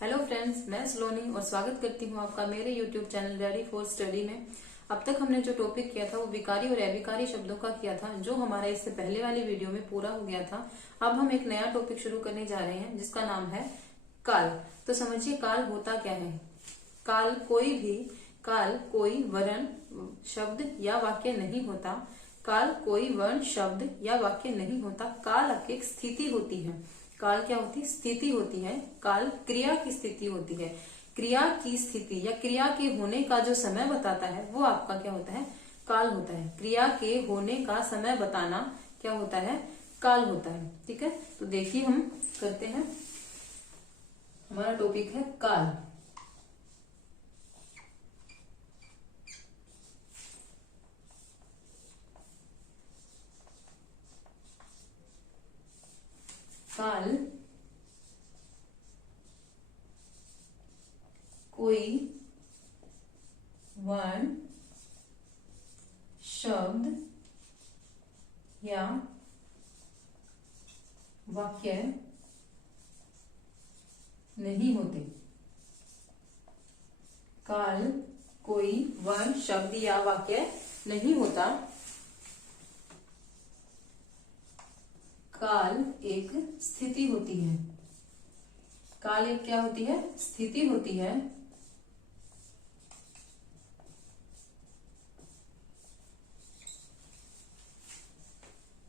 Hello friends, मैं सलोनी और स्वागत करती हूँ आपका मेरे YouTube channel ready for study में। अब तक हमने जो टॉपिक किया था वो विकारी और अविकारी शब्दों का किया था, जो हमारा इससे पहले वाली वीडियो में पूरा हो गया था। अब हम एक नया टॉपिक शुरू करने जा रहे हैं जिसका नाम है काल। तो समझिए काल होता क्या है। काल कोई वर्ण, शब्द या वाक्य नहीं होता। काल कोई वर्ण, शब्द या वाक्य नहीं होता। काल आपकी एक स्थिति होती है। काल क्या होती है? स्थिति होती है। काल क्रिया की स्थिति होती है। क्रिया की स्थिति या क्रिया के होने का जो समय बताता है वो आपका क्या होता है? काल होता है। क्रिया के होने का समय बताना क्या होता है? काल होता है। ठीक है, तो देखिए हम करते हैं। हमारा टॉपिक है काल। काल कोई वर्ण, शब्द या वाक्य नहीं होते। काल कोई वर्ण, शब्द या वाक्य नहीं होता। काल एक स्थिति होती है। काल एक क्या होती है? स्थिति होती है।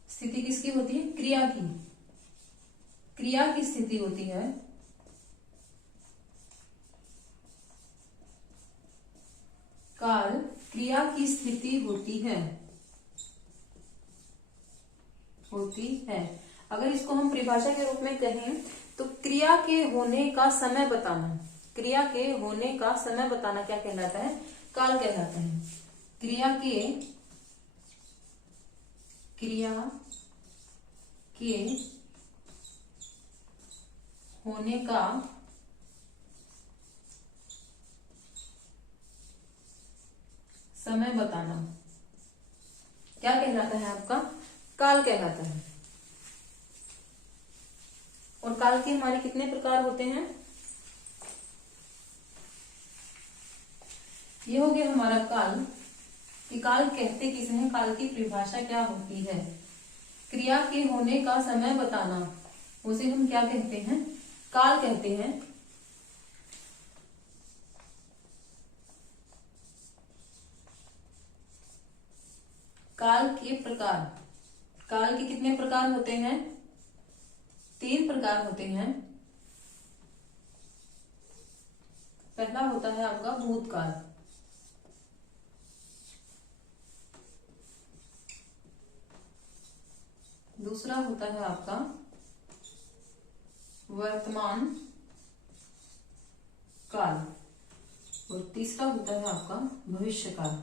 स्थिति किसकी होती है? क्रिया की। क्रिया की स्थिति होती है। काल क्रिया की स्थिति होती है। अगर इसको हम परिभाषा के रूप में कहें तो क्रिया के होने का समय बताना, क्रिया के होने का समय बताना क्या कहलाता है? काल कहलाता है। क्रिया के होने का समय बताना क्या कहलाता है? आपका काल कहलाता है। और काल के हमारे कितने प्रकार होते हैं? ये हो गया हमारा काल। कि काल कहते किसे हैं? काल की परिभाषा क्या होती है? क्रिया के होने का समय बताना, उसे हम क्या कहते हैं? काल कहते हैं। काल के प्रकार, काल के कितने प्रकार होते हैं? 3 प्रकार होते हैं। पहला होता है आपका भूतकाल। दूसरा होता है आपका वर्तमान काल। और तीसरा होता है आपका भविष्य काल।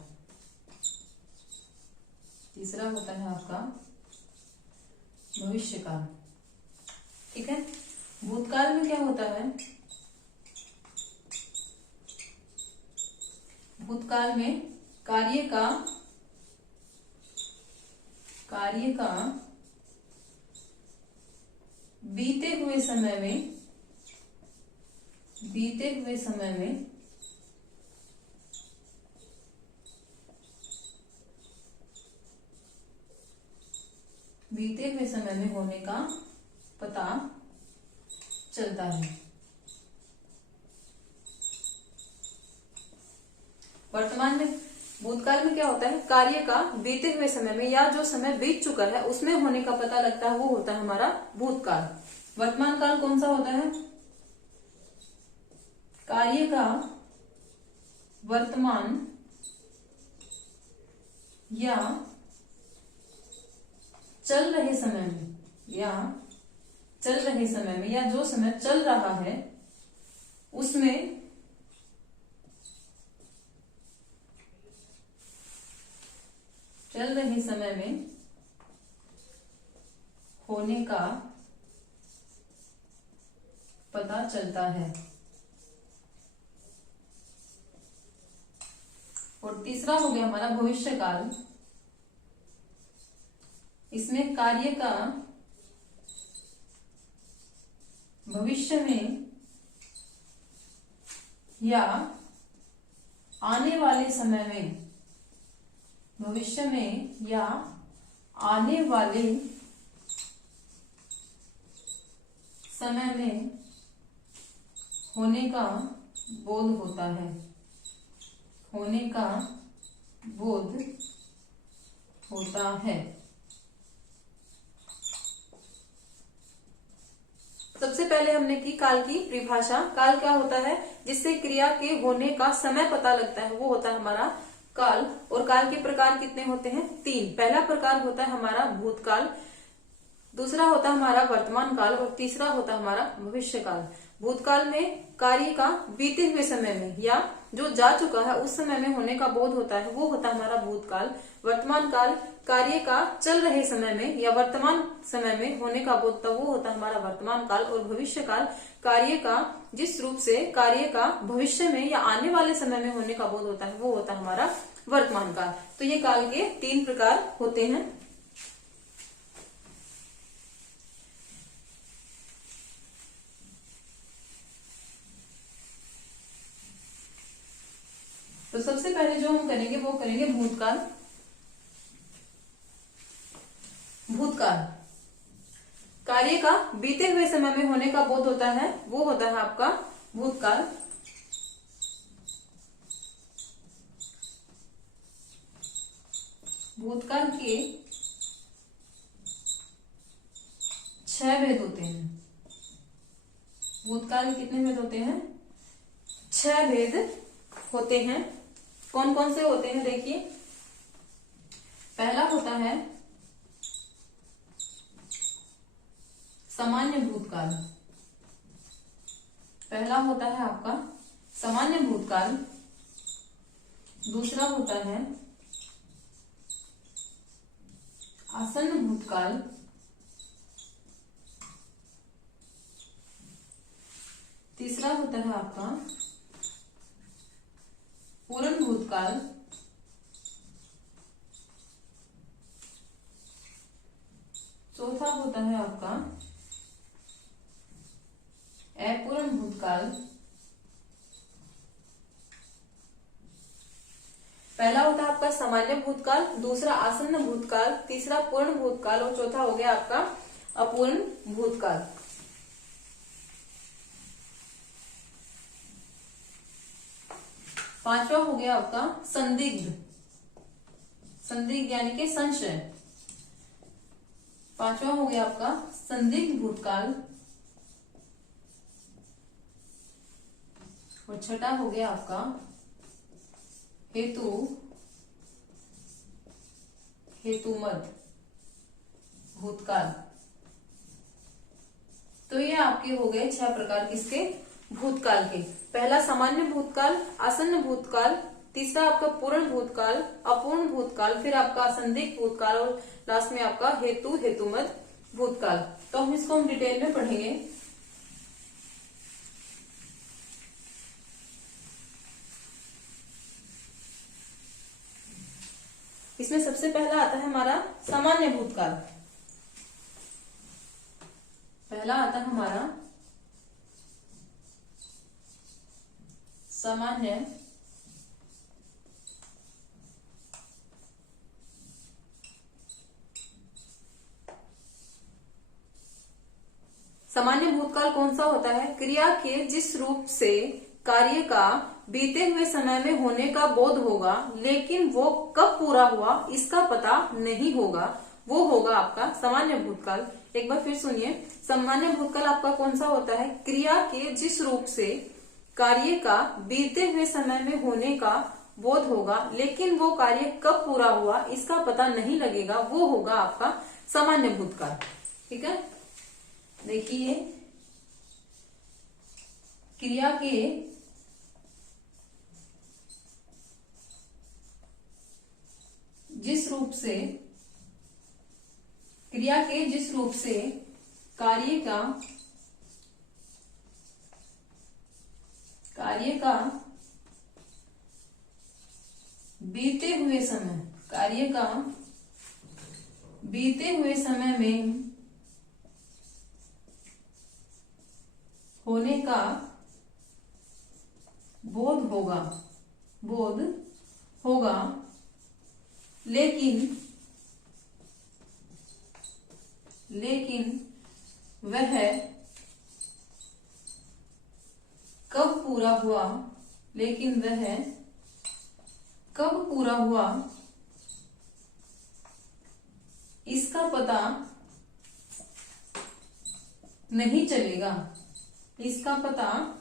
तीसरा होता है आपका भविष्य काल। ठीक है, भूतकाल में क्या होता है? भूतकाल में कार्य का बीते हुए समय में होने का पता चलता है। वर्तमान में, भूतकाल में क्या होता है? कार्य का बीते हुए समय में या जो समय बीत चुका है उसमें होने का पता लगता है, वो होता है हमारा भूतकाल। वर्तमान काल कौन सा होता है? कार्य का वर्तमान या चल रहे समय में या जो समय चल रहा है उसमें होने का पता चलता है। और तीसरा हो गया हमारा भविष्य काल। इसमें कार्य का भविष्य में या आने वाले समय में, भविष्य में या आने वाले समय में होने का बोध होता है, होने का बोध होता है। सबसे पहले हमने की काल की परिभाषा। काल क्या होता है? जिससे क्रिया के होने का समय पता लगता है, वो होता है हमारा काल। और काल के प्रकार कितने होते हैं? 3। पहला प्रकार होता है हमारा भूतकाल, दूसरा होता है हमारा वर्तमान काल और तीसरा होता है हमारा भविष्य काल। भूतकाल में कार्य का बीते हुए समय में या जो जा चुका है उस समय में होने का बोध होता है, वो होता है हमारा भूतकाल। वर्तमान काल कार्य का चल रहे समय में या वर्तमान समय में होने का बोध होता है, वो होता है हमारा वर्तमान काल। और भविष्य काल कार्य का जिस रूप से कार्य का भविष्य में या आने वाले समय में होने का बोध होता है, वो होता है हमारा वर्तमान काल। तो ये काल के 3 प्रकार होते हैं। तो सबसे पहले जो हम करेंगे वो करेंगे भूतकाल। भूतकाल कार्य का बीते हुए समय में होने का बोध होता है, वो होता है आपका भूतकाल। भूतकाल के 6 भेद होते हैं। भूतकाल के कितने भेद होते हैं? 6 भेद होते हैं। कौन कौन से होते हैं देखिए। पहला होता है सामान्य भूतकाल। पहला होता है आपका सामान्य भूतकाल। दूसरा होता है आसन्न भूतकाल। तीसरा होता है आपका पूर्ण भूतकाल। चौथा होता है आपका अपूर्ण भूतकाल। पहला होता है आपका सामान्य भूतकाल, दूसरा आसन्न भूतकाल, तीसरा पूर्ण भूतकाल और चौथा हो गया आपका अपूर्ण भूतकाल। पांचवा हो गया आपका संदिग्ध। संदिग्ध यानी कि संशय। पांचवा हो गया आपका संदिग्ध भूतकाल और छठा हो गया आपका हेतुमद भूतकाल। तो ये आपके हो गए 6 प्रकार किसके? भूतकाल के। पहला सामान्य भूतकाल, आसन्न भूतकाल, तीसरा आपका पूर्ण भूतकाल, अपूर्ण भूतकाल, फिर आपका संदिग्ध भूतकाल और लास्ट में आपका हेतुमद भूतकाल। तो हम डिटेल में पढ़ेंगे। इसमें सबसे पहला आता है हमारा सामान्य भूतकाल। पहला आता है हमारा सामान्य सामान्य भूतकाल कौन सा होता है? क्रिया के जिस रूप से कार्य का बीते हुए समय में होने का बोध होगा, लेकिन वो कब पूरा हुआ इसका पता नहीं होगा, वो होगा आपका सामान्य भूतकाल। एक बार फिर सुनिए, सामान्य भूतकाल आपका कौन सा होता है? क्रिया के जिस रूप से कार्य का बीते हुए समय में होने का बोध होगा, लेकिन वो कार्य कब पूरा हुआ इसका पता नहीं लगेगा, वो होगा आपका सामान्य भूतकाल। ठीक है, देखिए क्रिया के जिस रूप से कार्य का बीते हुए समय में होने का होगा, बोध होगा, लेकिन वह कब पूरा हुआ, लेकिन वह कब पूरा हुआ इसका पता नहीं चलेगा, इसका पता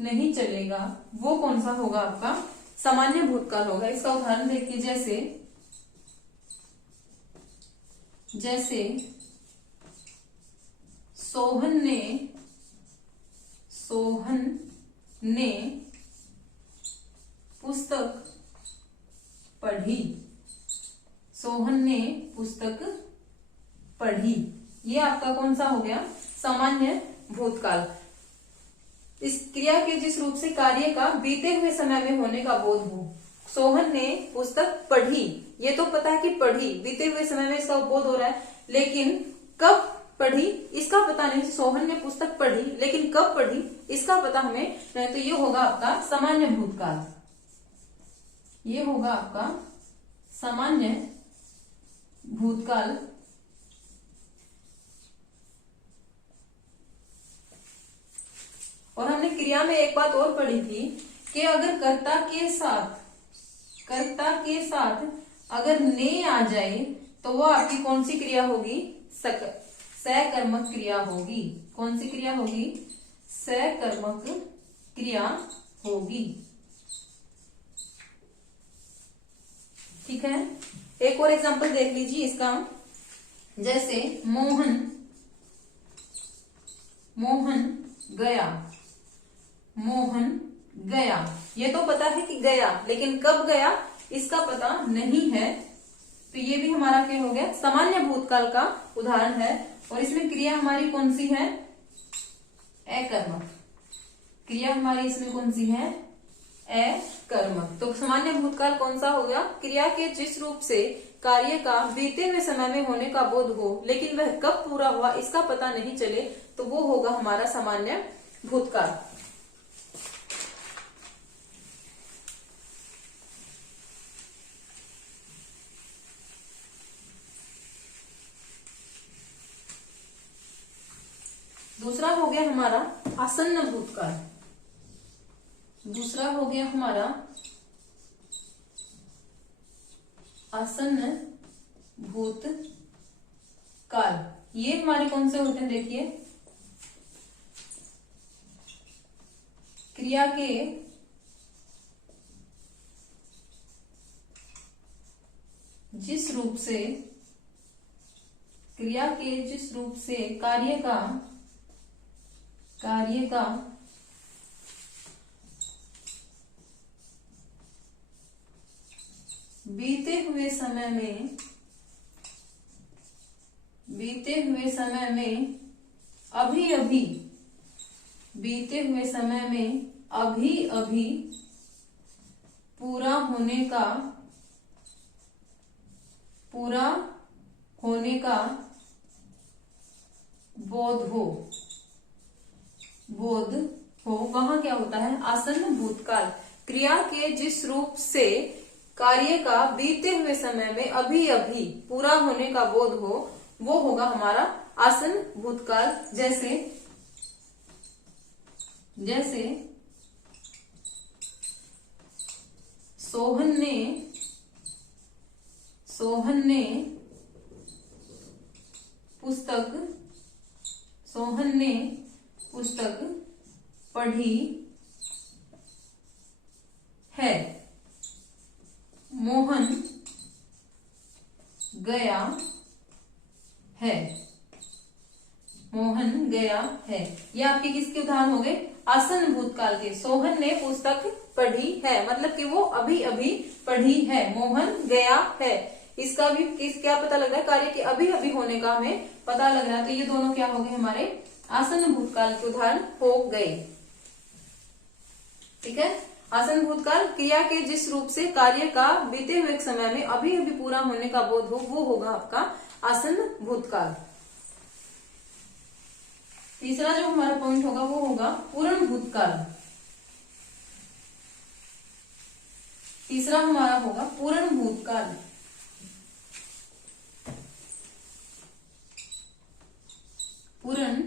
नहीं चलेगा। वो कौन सा होगा आपका सामान्य भूतकाल होगा। इसका उदाहरण देखिए, जैसे सोहन ने पुस्तक पढ़ी, सोहन ने पुस्तक पढ़ी। ये आपका कौन सा हो गया सामान्य भूतकाल। इस क्रिया के जिस रूप से कार्य का बीते हुए समय में होने का बोध हो। सोहन ने पुस्तक पढ़ी, ये तो पता है कि पढ़ी, बीते हुए समय में इसका बोध हो रहा है, लेकिन कब पढ़ी इसका पता नहीं। सोहन ने पुस्तक पढ़ी लेकिन कब पढ़ी इसका पता हमें नहीं, तो ये होगा आपका सामान्य भूतकाल, ये होगा आपका सामान्य भूतकाल। और हमने क्रिया में एक बात और पढ़ी थी कि अगर कर्ता के साथ अगर ने आ जाए तो वो आपकी कौन सी क्रिया होगी, सकर्मक क्रिया होगी। कौन सी क्रिया होगी, सकर्मक क्रिया होगी। ठीक है, एक और एग्जांपल देख लीजिए इसका। जैसे मोहन गया, ये तो पता है कि गया, लेकिन कब गया इसका पता नहीं है, तो ये भी हमारा क्या हो गया सामान्य भूतकाल का उदाहरण है। और इसमें क्रिया हमारी कौन सी है, अकर्मक क्रिया हमारी इसमें कौन सी है, अकर्मक। तो सामान्य भूतकाल कौन सा हो गया, क्रिया के जिस रूप से कार्य का बीते हुए समय में होने का बोध हो लेकिन वह कब पूरा हुआ इसका पता नहीं चले, तो वो होगा हमारा सामान्य भूतकाल। दूसरा हो गया हमारा आसन्न भूतकाल। दूसरा हो गया हमारा आसन्न भूतकाल। ये हमारे कौन से होते हैं, देखिए क्रिया के जिस रूप से कार्य का बीते हुए समय में अभी पूरा होने का बोध हो, वहां क्या होता है आसन्न भूतकाल। क्रिया के जिस रूप से कार्य का बीते हुए समय में अभी पूरा होने का बोध हो, वो होगा हमारा आसन्न भूतकाल। जैसे सोहन ने पुस्तक पढ़ी है, मोहन गया है। ये आपके किसके उदाहरण हो गए, आसन्न भूतकाल के। सोहन ने पुस्तक पढ़ी है मतलब कि वो अभी पढ़ी है, मोहन गया है, इसका भी क्या पता लग रहा है, कार्य के अभी होने का हमें पता लग रहा है। तो ये दोनों क्या हो गए हमारे आसन्न भूतकाल के उदाहरण हो गए। ठीक है, आसन्न भूतकाल क्रिया के जिस रूप से कार्य का बीते हुए समय में अभी पूरा होने का बोध हो, वो होगा आपका आसन्न भूतकाल। तीसरा जो हमारा पॉइंट होगा वो होगा पूर्ण भूतकाल। तीसरा हमारा होगा पूर्ण भूतकाल। पूर्ण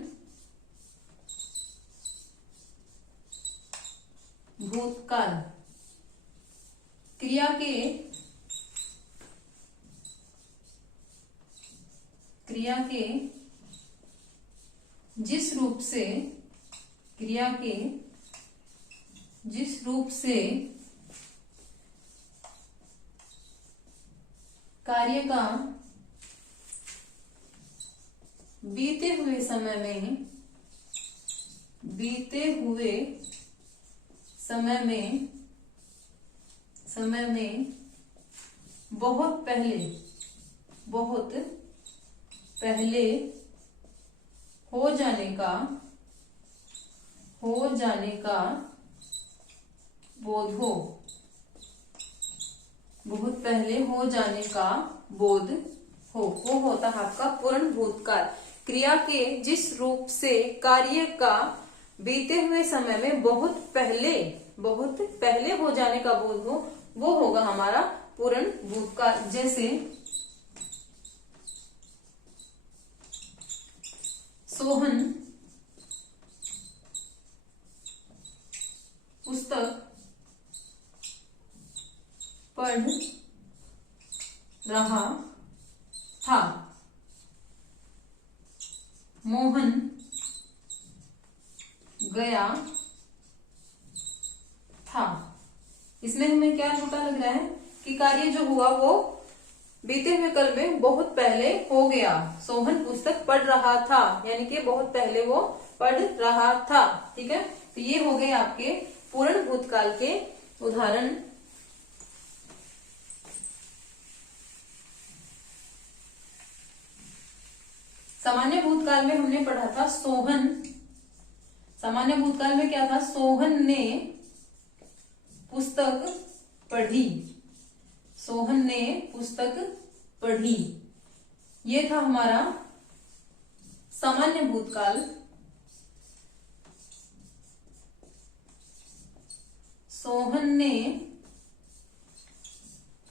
भूतकाल क्रिया के जिस रूप से कार्य का बीते हुए समय में बहुत पहले हो जाने का बोध हो। बहुत पहले हो जाने का बोध हो, वो होता है आपका पूर्ण भूतकाल। क्रिया के जिस रूप से कार्य का बीते हुए समय में बहुत पहले हो जाने का बोध हो, वो होगा हमारा पूर्ण भूतकाल। जैसे सोहन पुस्तक पढ़ रहा था। मोहन गया था। इसमें हमें क्या पता लग रहा है कि कार्य जो हुआ वो बीते हुए कल में बहुत पहले हो गया। सोहन पुस्तक पढ़ रहा था, यानी कि बहुत पहले वो पढ़ रहा था। ठीक है, तो ये हो गए आपके पूर्ण भूतकाल के उदाहरण। सामान्य भूतकाल में हमने पढ़ा था सामान्य भूतकाल में क्या था? सोहन ने पुस्तक पढ़ी। सोहन ने पुस्तक पढ़ी, ये था हमारा सामान्य भूतकाल। सोहन ने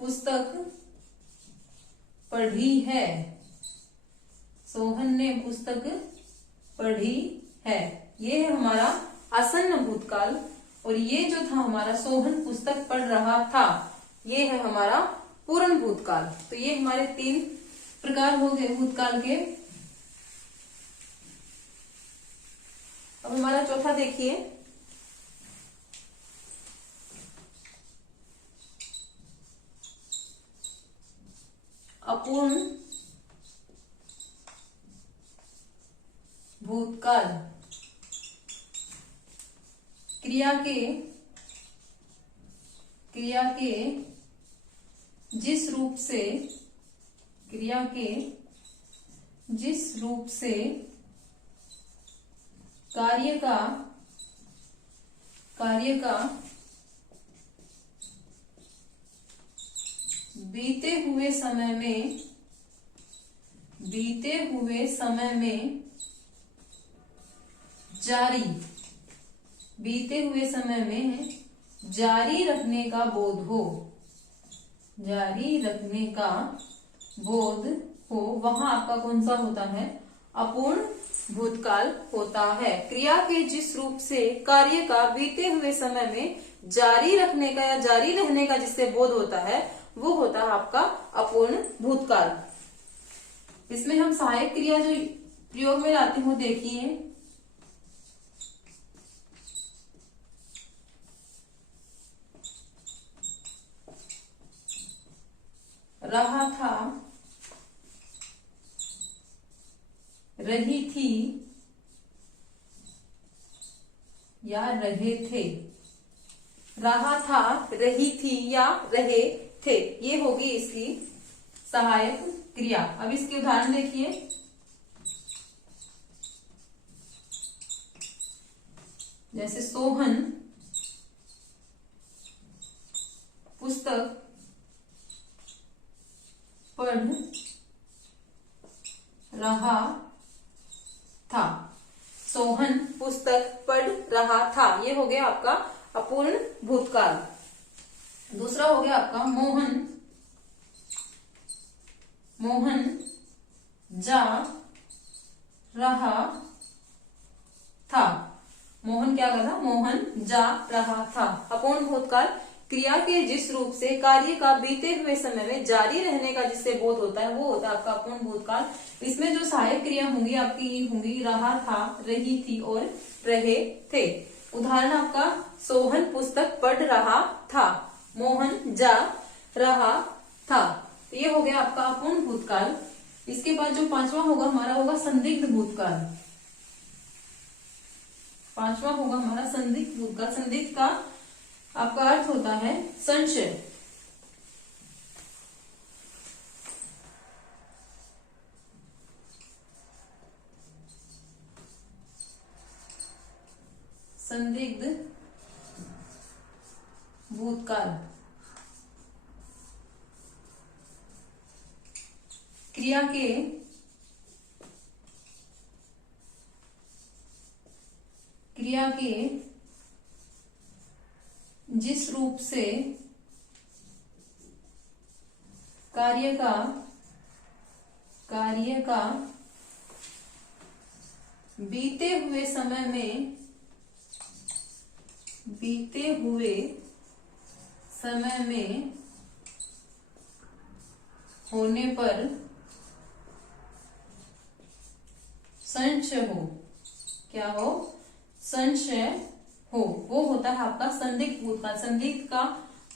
पुस्तक पढ़ी है। सोहन ने पुस्तक पढ़ी है, ये है हमारा आसन्न भूतकाल। और ये जो था हमारा सोहन पुस्तक पढ़ रहा था, ये है हमारा पूर्ण भूतकाल। तो ये हमारे 3 प्रकार हो गए भूतकाल के। अब हमारा चौथा देखिए, अपूर्ण भूतकाल। क्रिया के जिस रूप से कार्य का बीते हुए समय में जारी रखने का बोध हो, वहां आपका कौन सा होता है? अपूर्ण भूतकाल होता है। क्रिया के जिस रूप से कार्य का बीते हुए समय में जारी रखने का या जारी रहने का जिससे बोध होता है, वो होता है आपका अपूर्ण भूतकाल। इसमें हम सहायक क्रिया जो प्रयोग में लाते हो, देखिए रहा था, रही थी या रहे थे। रहा था, रही थी या रहे थे, ये होगी इसकी सहायक क्रिया। अब इसके उदाहरण देखिए, जैसे सोहन पुस्तक पढ़ रहा था। सोहन पुस्तक पढ़ रहा था, ये हो गया आपका अपूर्ण भूतकाल। दूसरा हो गया आपका मोहन, मोहन जा रहा था। मोहन क्या कर रहा, मोहन जा रहा था। अपूर्ण भूतकाल क्रिया के जिस रूप से कार्य का बीते हुए समय में जारी रहने का जिससे बोध होता है वो होता है आपका अपूर्ण भूतकाल। इसमें जो सहायक क्रिया होंगी आपकी होंगी रहा था, रही थी और रहे थे। उदाहरण आपका सोहन पुस्तक पढ़ रहा था, मोहन जा रहा था। तो ये हो गया आपका अपूर्ण भूतकाल। इसके बाद जो पांचवा होगा हमारा होगा संदिग्ध भूतकाल। पांचवा होगा हमारा संदिग्ध भूतकाल। संदिग्ध का आपका अर्थ होता है संशय। संदिग्ध भूतकाल क्रिया के जिस रूप से कार्य का बीते हुए समय में होने पर संशय हो। क्या हो, संशय हो, वो होता है आपका संदिग्ध भूतकाल। संदिग्ध का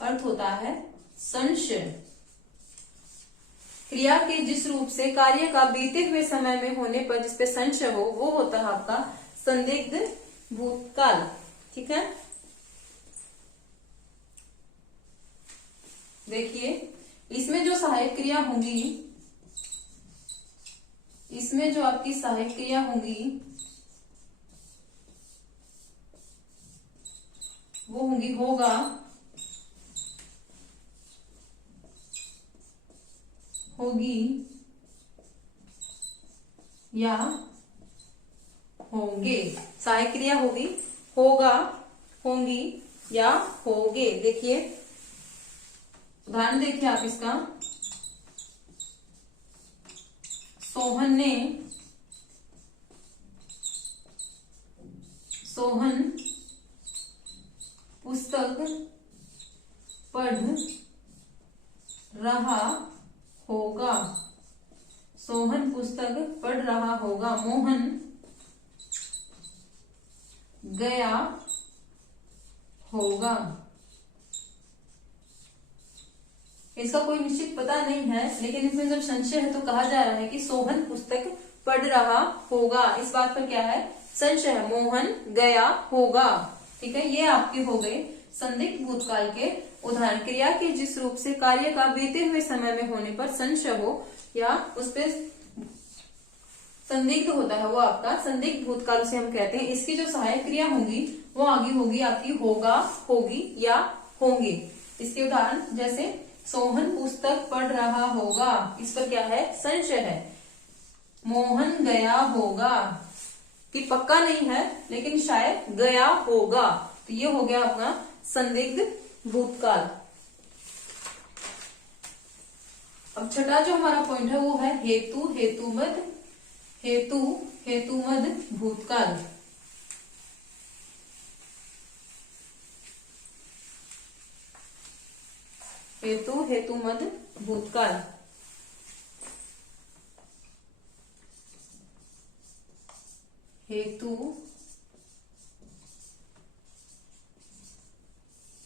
अर्थ होता है संशय। क्रिया के जिस रूप से कार्य का बीते हुए समय में होने पर जिसपे संशय हो वो होता है आपका संदिग्ध भूतकाल। ठीक है, देखिए इसमें जो सहायक क्रिया होंगी, इसमें जो आपकी सहायक क्रिया होंगी वो होंगी होगा, होगी या होंगे। सहायक क्रिया होगी होगा, होंगी या होगे। देखिए उदाहरण देखिए आप इसका, सोहन पुस्तक पढ़ रहा होगा, सोहन पुस्तक पढ़ रहा होगा। मोहन गया होगा। इसका कोई निश्चित पता नहीं है, लेकिन इसमें जब संशय है तो कहा जा रहा है कि सोहन पुस्तक पढ़ रहा होगा। इस बात पर क्या है, संशय है। मोहन गया होगा। ठीक है, ये आपके हो गए संदिग्ध भूतकाल के उदाहरण। क्रिया के जिस रूप से कार्य का बीते हुए समय में होने पर संशय हो या उस पर संदिग्ध होता है वो आपका संदिग्ध भूतकाल से हम कहते हैं। इसकी जो सहायक क्रिया होंगी वो आगे होगी आपकी होगा, होगी या होंगे। इसके उदाहरण जैसे सोहन पुस्तक पढ़ रहा होगा, इस पर क्या है, संशय है। मोहन गया होगा कि पक्का नहीं है लेकिन शायद गया होगा, तो ये हो गया अपना संदिग्ध भूतकाल। अब छठा जो हमारा पॉइंट है वो है हेतु हेतुमद भूतकाल। हेतुमद भूतकाल।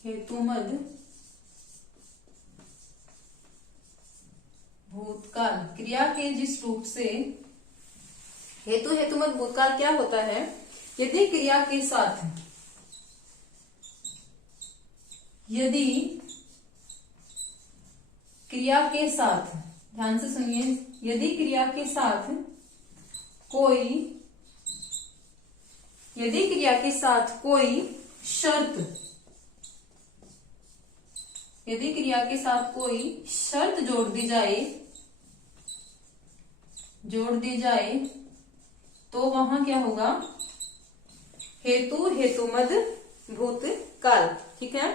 हेतुमद भूतकाल क्रिया के जिस रूप से हेतुमद भूतकाल क्या होता है, यदि क्रिया के साथ ध्यान से सुनिए, यदि क्रिया के साथ कोई शर्त जोड़ दी जाए तो वहां क्या होगा, हेतुमद भूतकाल। ठीक है,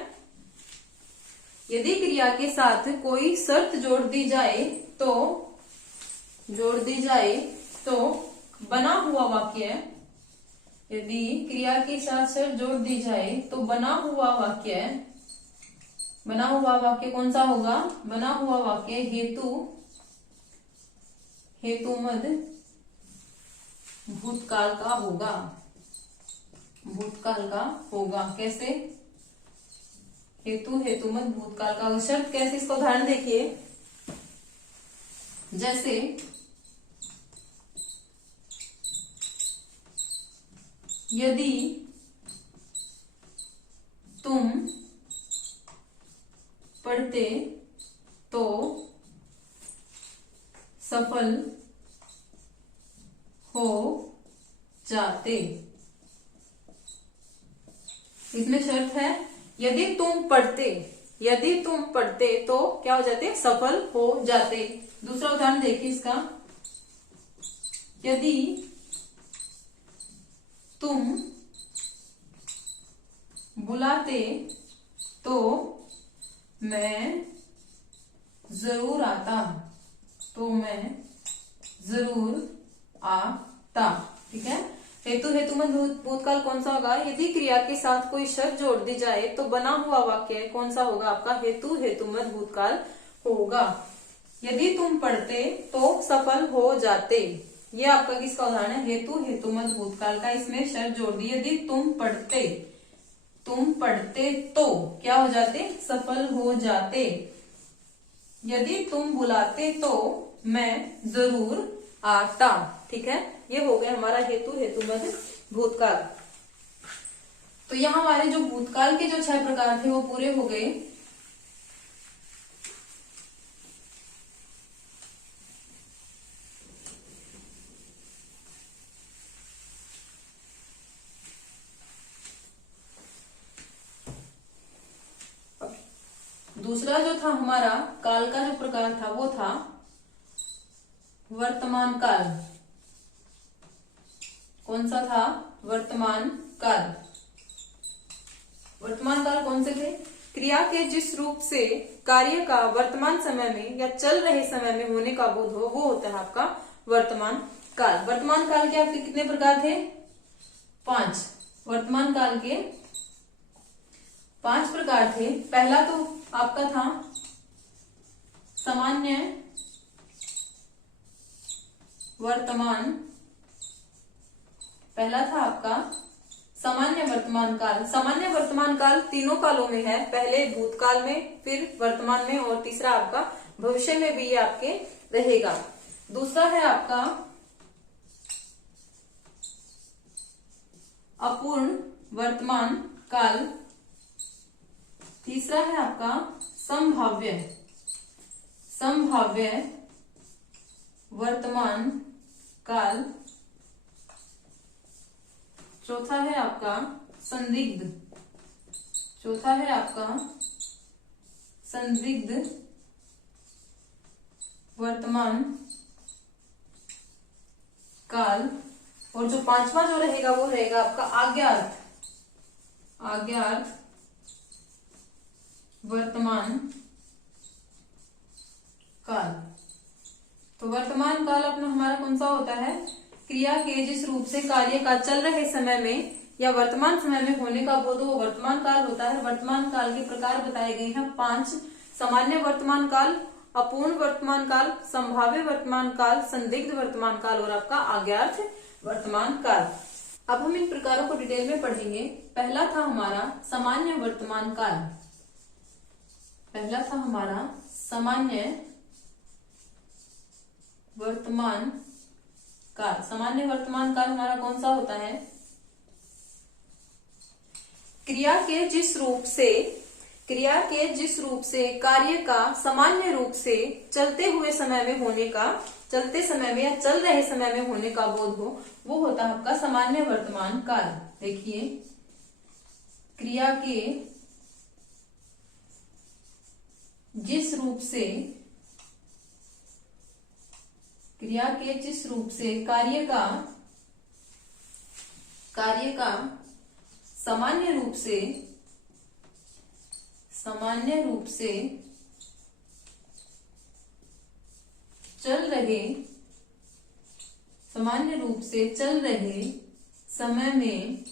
यदि क्रिया के साथ कोई शर्त जोड़ दी जाए तो बना हुआ वाक्य, यदि क्रिया के साथ शर्त जोड़ दी जाए तो बना हुआ वाक्य कौन सा होगा? बना हुआ वाक्य हेतुमद भूतकाल का होगा। कैसे? हेतुमद भूतकाल का शर्त कैसे? इसका उदाहरण देखिए, जैसे यदि तुम पढ़ते तो सफल हो जाते। इसमें शर्त है यदि तुम पढ़ते तो क्या हो जाते? सफल हो जाते। दूसरा उदाहरण देखिए इसका, यदि तुम बुलाते तो मैं जरूर आता। ठीक है। हेतुमद भूतकाल कौन सा होगा? यदि क्रिया के साथ कोई शर्त जोड़ दी जाए तो बना हुआ वाक्य कौन सा होगा? आपका हेतुमद भूतकाल होगा। यदि तुम पढ़ते तो सफल हो जाते, ये आपका किसका उदाहरण है? हेतुमद भूतकाल का। इसमें शर्त जोड़ दी, यदि तुम पढ़ते तो क्या हो जाते? सफल हो जाते। यदि तुम बुलाते तो मैं जरूर आता। ठीक है, ये हो गया हमारा हेतुमद भूतकाल। तो यहाँ हमारे जो भूतकाल के जो 6 प्रकार थे वो पूरे हो गए। दूसरा जो था हमारा काल का जो प्रकार था वो था वर्तमान काल। कौन सा था? वर्तमान काल। वर्तमान काल कौन से थे? क्रिया के जिस रूप से कार्य का वर्तमान समय में या चल रहे समय में होने का बोध हो वो होता है आपका वर्तमान काल। वर्तमान काल के आपके कितने प्रकार थे? 5। वर्तमान काल के 5 प्रकार थे। पहला तो आपका था सामान्य वर्तमान। पहला था आपका सामान्य वर्तमान काल। सामान्य वर्तमान काल तीनों कालों में है, पहले भूतकाल में, फिर वर्तमान में और तीसरा आपका भविष्य में भी ये आपके रहेगा। दूसरा है आपका अपूर्ण वर्तमान काल। तीसरा है आपका संभाव्य वर्तमान काल। चौथा है आपका संदिग्ध वर्तमान काल। और जो 5वां जो रहेगा वो रहेगा आपका अज्ञात वर्तमान काल। तो वर्तमान काल अपना हमारा कौन सा होता है? क्रिया के जिस रूप से कार्य का चल रहे समय में या वर्तमान समय में होने का बोध वो वर्तमान काल होता है। वर्तमान काल के प्रकार बताए गए हैं 5। सामान्य वर्तमान काल, अपूर्ण वर्तमान काल, संभाव्य वर्तमान काल, संदिग्ध वर्तमान काल और आपका अज्ञात वर्तमान काल। अब हम इन प्रकारों को डिटेल में पढ़ेंगे। पहला था हमारा सामान्य वर्तमान काल। सामान्य वर्तमान काल हमारा कौन सा होता है? क्रिया के जिस रूप से कार्य का सामान्य रूप से चलते समय में या चल रहे समय में होने का बोध हो वो होता है आपका सामान्य वर्तमान काल। देखिए, क्रिया के जिस रूप से कार्य का सामान्य सामान्य रूप से चल रहे समय में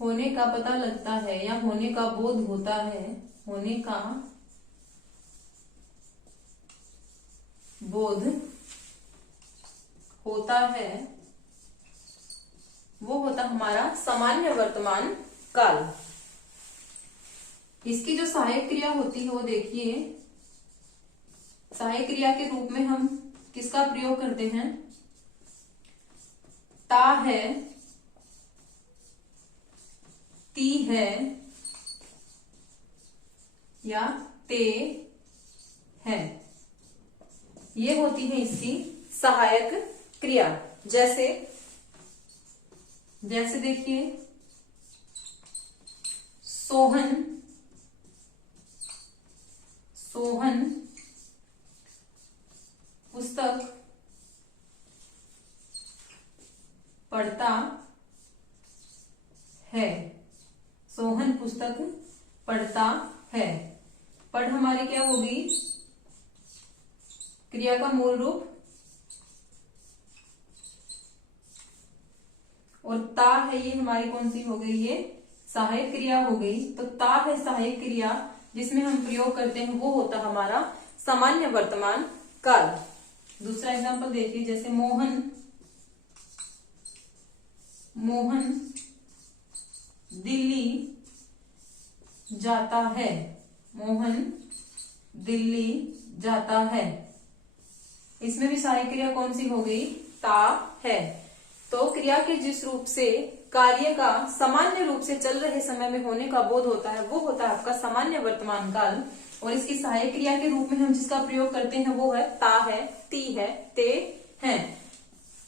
होने का पता लगता है या होने का बोध होता है, होने का बोध होता है, वो होता हमारा सामान्य वर्तमान काल। इसकी जो सहायक क्रिया होती है वो देखिए, सहायक क्रिया के रूप में हम किसका प्रयोग करते हैं? ता है, ती है या ते है, ये होती है इसकी सहायक क्रिया। जैसे देखिए, सोहन पुस्तक पढ़ता है। सोहन पुस्तक पढ़ता है। पढ़ हमारी क्या होगी? क्रिया का मूल रूप, और ता है ये हमारी कौन सी हो गई? ये सहायक क्रिया हो गई। तो ता है सहायक क्रिया जिसमें हम प्रयोग करते हैं, वो होता हमारा सामान्य वर्तमान काल। दूसरा एग्जांपल देखिए, जैसे मोहन दिल्ली जाता है। मोहन दिल्ली जाता है। इसमें भी सहायक क्रिया कौन सी हो गई? ता है। तो क्रिया के जिस रूप से कार्य का सामान्य रूप से चल रहे समय में होने का बोध होता है, वो होता है आपका सामान्य वर्तमान काल। और इसकी सहायक क्रिया के रूप में हम जिसका प्रयोग करते हैं वो है ता है, ती है, ते हैं।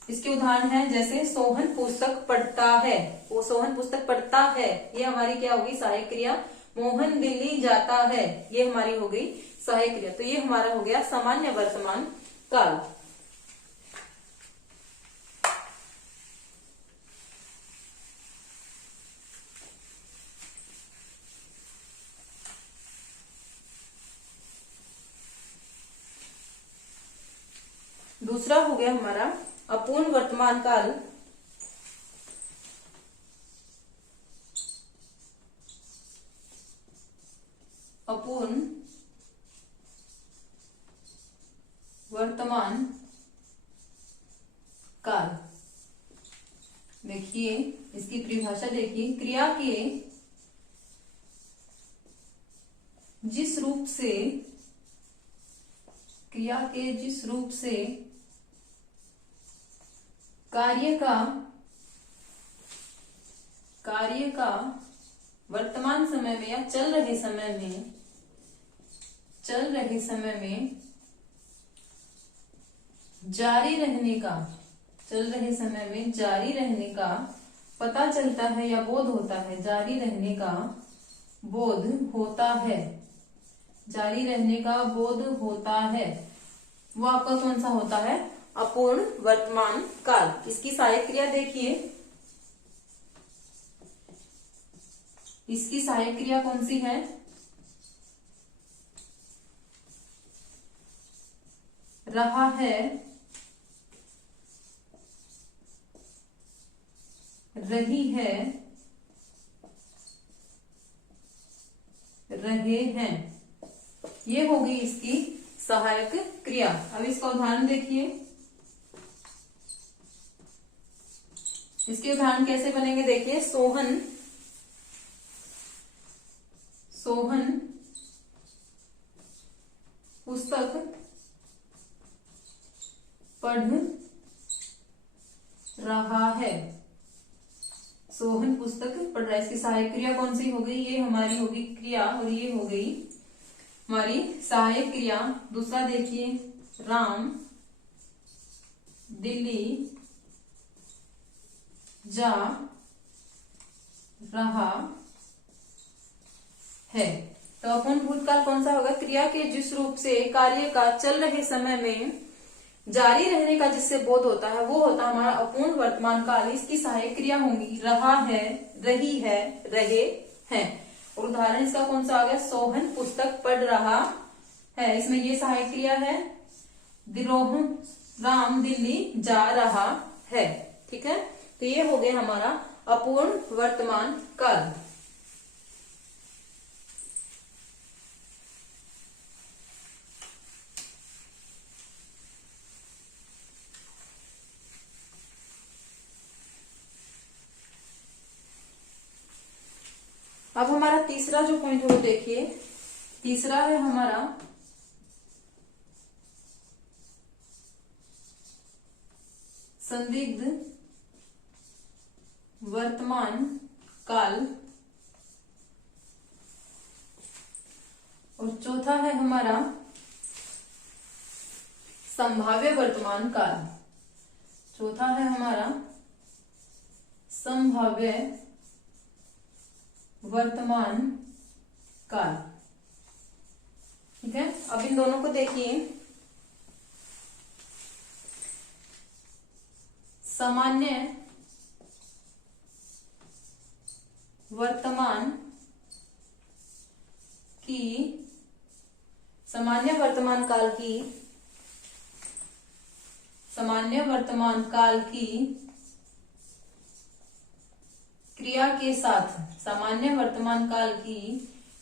इसके उदाहरण है, जैसे सोहन पुस्तक पढ़ता है। वो सोहन पुस्तक पढ़ता है, ये हमारी क्या होगी? सहायक क्रिया। मोहन दिल्ली जाता है, ये हमारी हो गई सहायक क्रिया। तो ये हमारा हो गया सामान्य वर्तमान काल। दूसरा हो गया हमारा अपूर्ण वर्तमान काल। अपूर्ण वर्तमान काल। देखिए इसकी परिभाषा देखिए, क्रिया के जिस रूप से कार्य का वर्तमान समय में या चल रहे समय में जारी रहने का पता चलता है या बोध होता है। जारी रहने का बोध होता है। जारी रहने का बोध होता है, वो आपका कौन सा होता है? अपूर्ण वर्तमान काल। इसकी सहायक क्रिया देखिए, इसकी सहायक क्रिया कौन सी है? रहा है, रही है, रहे हैं, ये होगी इसकी सहायक क्रिया। अब इसका उदाहरण देखिए, इसके उदाहरण कैसे बनेंगे? देखिए, सोहन पुस्तक पढ़ रहा है। सोहन पुस्तक पढ़ रहा है, इसकी सहायक क्रिया कौन सी हो गई? ये हमारी होगी क्रिया, और ये हो गई हमारी सहायक क्रिया। दूसरा देखिए, राम दिल्ली जा रहा है। तो अपूर्ण भूतकाल कौन सा होगा? क्रिया के जिस रूप से कार्य का चल रहे समय में जारी रहने का जिससे बोध होता है, वो होता हमारा अपूर्ण वर्तमान काल। इसकी सहायक क्रिया होंगी रहा है, रही है, रहे हैं। और उदाहरण इसका कौन सा आ गया, सोहन पुस्तक पढ़ रहा है। इसमें ये सहायक क्रिया है। रोहन राम दिल्ली जा रहा है। ठीक है, तो ये हो गया हमारा अपूर्ण वर्तमान काल। अब हमारा तीसरा जो पॉइंट है वो देखिए, तीसरा है हमारा संदिग्ध वर्तमान काल, और चौथा है हमारा संभाव्य वर्तमान काल। चौथा है हमारा संभाव्य वर्तमान काल। ठीक है, अब इन दोनों को देखिए। सामान्य वर्तमान की, सामान्य वर्तमान काल की, सामान्य वर्तमान काल की क्रिया के साथ, सामान्य वर्तमान काल की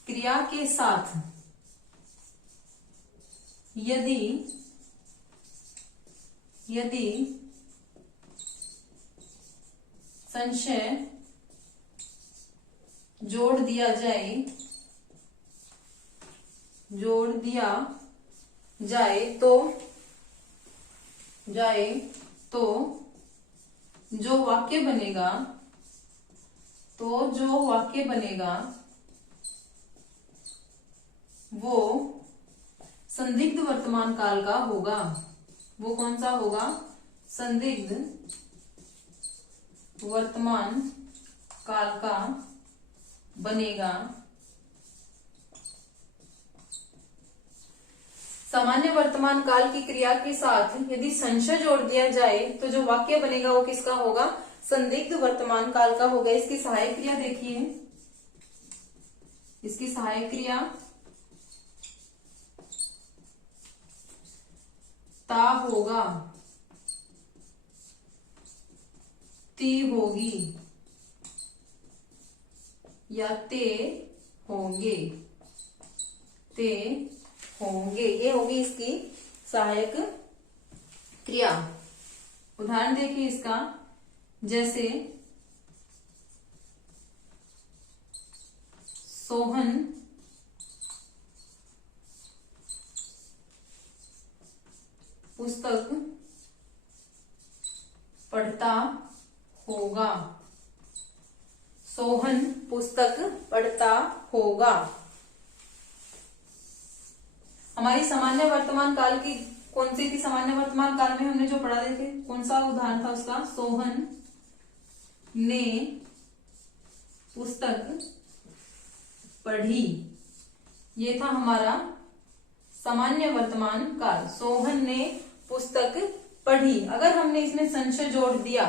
क्रिया के साथ यदि संशय जोड़ दिया जाए तो जो वाक्य बनेगा वो संदिग्ध वर्तमान काल का होगा। वो कौन सा होगा, संदिग्ध वर्तमान काल का बनेगा। सामान्य वर्तमान काल की क्रिया के साथ यदि संशय जोड़ दिया जाए तो जो वाक्य बनेगा वो किसका होगा, संदिग्ध वर्तमान काल का होगा। इसकी सहायक क्रिया देखिए, इसकी सहायक क्रिया ता होगा, ती होगी या ते होंगे, ये होगी इसकी सहायक क्रिया। उदाहरण देखिए इसका, जैसे सोहन पुस्तक पढ़ता होगा, सोहन पुस्तक पढ़ता होगा। हमारी सामान्य वर्तमान काल की कौन सी थी, सामान्य वर्तमान काल में हमने जो पढ़ा देखे, कौन सा उदाहरण था उसका, सोहन ने पुस्तक पढ़ी। ये था हमारा सामान्य वर्तमान काल, सोहन ने पुस्तक पढ़ी। अगर हमने इसमें संशय जोड़ दिया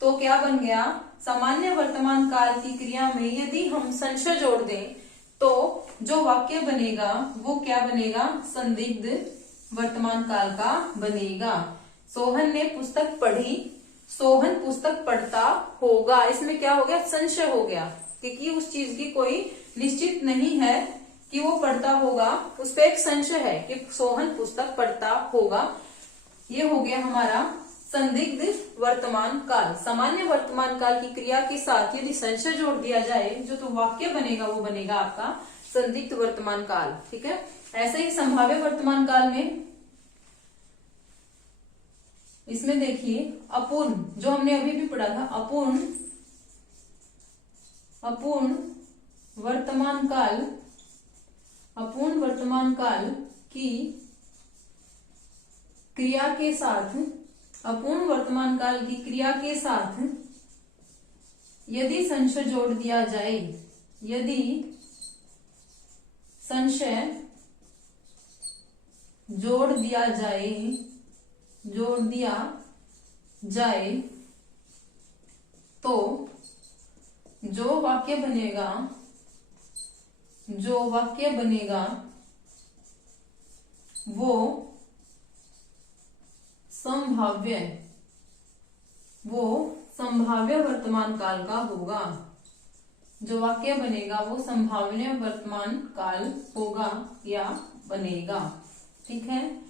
तो क्या बन गया, सामान्य वर्तमान काल की क्रिया में यदि हम संशय जोड़ दें तो जो वाक्य बनेगा वो क्या बनेगा, संदिग्ध वर्तमान काल का बनेगा। सोहन ने पुस्तक पढ़ी, सोहन पुस्तक पढ़ता होगा। इसमें क्या हो गया, संशय हो गया, क्योंकि उस चीज की कोई निश्चित नहीं है कि वो पढ़ता होगा, उस पर एक संशय है कि सोहन पुस्तक पढ़ता होगा। ये हो गया हमारा संदिग्ध वर्तमान काल। सामान्य वर्तमान काल की क्रिया के साथ यदि संशय जोड़ दिया जाए जो तो वाक्य बनेगा वो बनेगा आपका संदिग्ध वर्तमान काल। ठीक है, ऐसे ही संभाव्य वर्तमान काल में इसमें देखिए अपूर्ण, जो हमने अभी भी पढ़ा था, अपूर्ण वर्तमान काल की क्रिया के साथ, अपूर्ण वर्तमान काल की क्रिया के साथ यदि संशय जोड़ दिया जाए, यदि संशय जोड़ दिया जाए तो जो वाक्य बनेगा जो वाक्य बनेगा वो संभाव्य वर्तमान काल का होगा। जो वाक्य बनेगा वो संभाव्य वर्तमान काल होगा या बनेगा। ठीक है,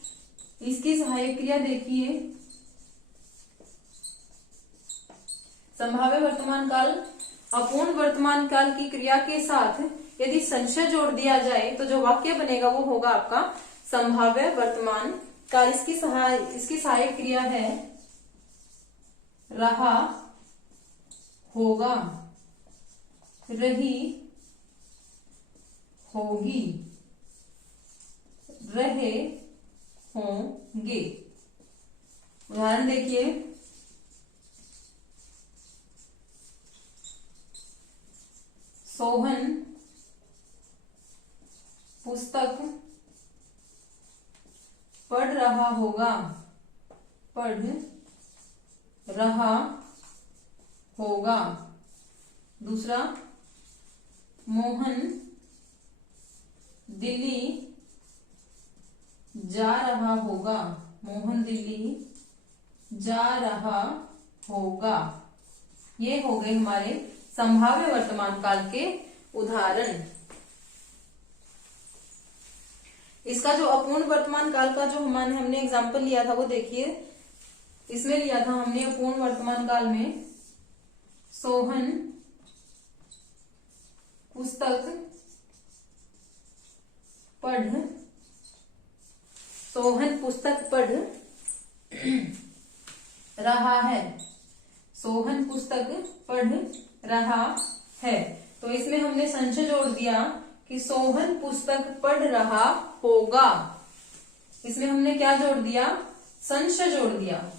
इसकी सहायक क्रिया देखिए। संभाव्य वर्तमान काल अपूर्ण वर्तमान काल की क्रिया के साथ यदि संशय जोड़ दिया जाए तो जो वाक्य बनेगा वो होगा आपका संभाव्य वर्तमान काल। इसकी सहायक क्रिया है रहा, होगा, रही, होगी, रहे, होंगे। उदाहरण देखिए, सोहन पुस्तक पढ़ रहा होगा, पढ़ रहा होगा। दूसरा, मोहन दिल्ली जा रहा होगा, मोहन दिल्ली जा रहा होगा। ये हो गए हमारे संभाव्य वर्तमान काल के उदाहरण। इसका जो अपूर्ण वर्तमान काल का जो हमने एग्जाम्पल लिया था वो देखिए। इसमें लिया था हमने अपूर्ण वर्तमान काल में सोहन पुस्तक पढ़ रहा है, सोहन पुस्तक पढ़ रहा है। तो इसमें हमने संशय जोड़ दिया कि सोहन पुस्तक पढ़ रहा होगा। इसमें हमने क्या जोड़ दिया? संशय जोड़ दिया।